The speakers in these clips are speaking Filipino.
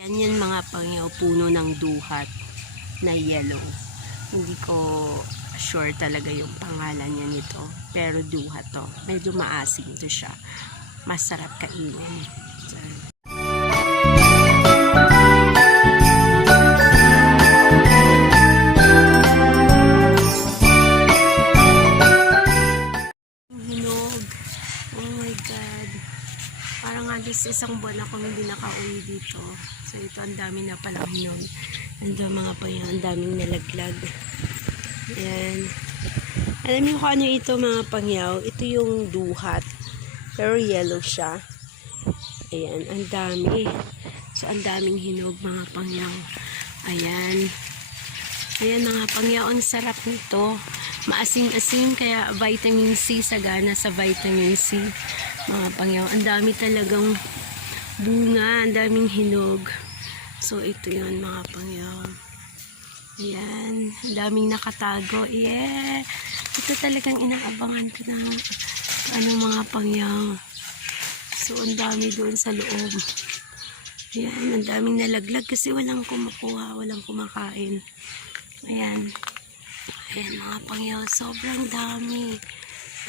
Yan yan mga pangyaw, puno ng duhat na yellow. Hindi ko sure talaga yung pangalan niya nito. Pero duhat to. Medyo maasim to siya. Masarap kainin. So, hinog. Oh my God. Parang alis isang buwan ako hindi nakauwi dito. So ito ang dami na palang hinog. Nandun mga pangyaw, ang daming nalaglag. Ayan. Alam niyo kung ano ito mga pangyaw? Ito yung duhat. Pero yellow siya. Ayan, ang dami. So, ang daming hinog mga pangyaw. Ayan. Ayan mga pangyaw, ang sarap nito. Maasim-asim, kaya vitamin C, sagana sa vitamin C. Mga pangyaw, ang dami talagang bunga, ang daming hinog. So, ito yun mga pangyaw. Ayan, ang daming nakatago. Yeah! Ito talagang inaabangan ko na mga pangyaw. So, ang dami doon sa loob. Ayan, ang daming nalaglag kasi walang kumukuha, walang kumakain. Ayan. Ayan mga pangyaw, sobrang dami.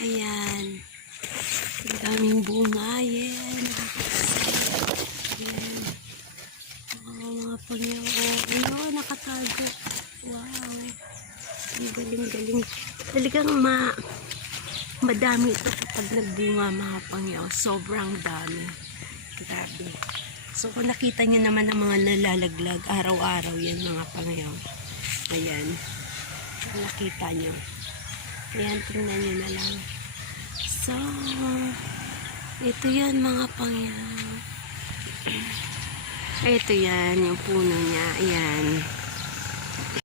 Ayan. Ang daming bunga. Ayan. Ayan. Mga pangyaw. Ayun, nakatago. Wow. Ang galing-galing. Talagang madami ito kapag nagbunga mga pangyaw. Sobrang dami. Grabe. So kung nakita nyo naman ang mga nalalaglag, araw-araw yan mga pangyaw. Ayan. Kung nakita nyo. Ayan, tingnan nyo na lang. So, ito yan mga pangyaw. Ito yan, yung puno niya. Ayan.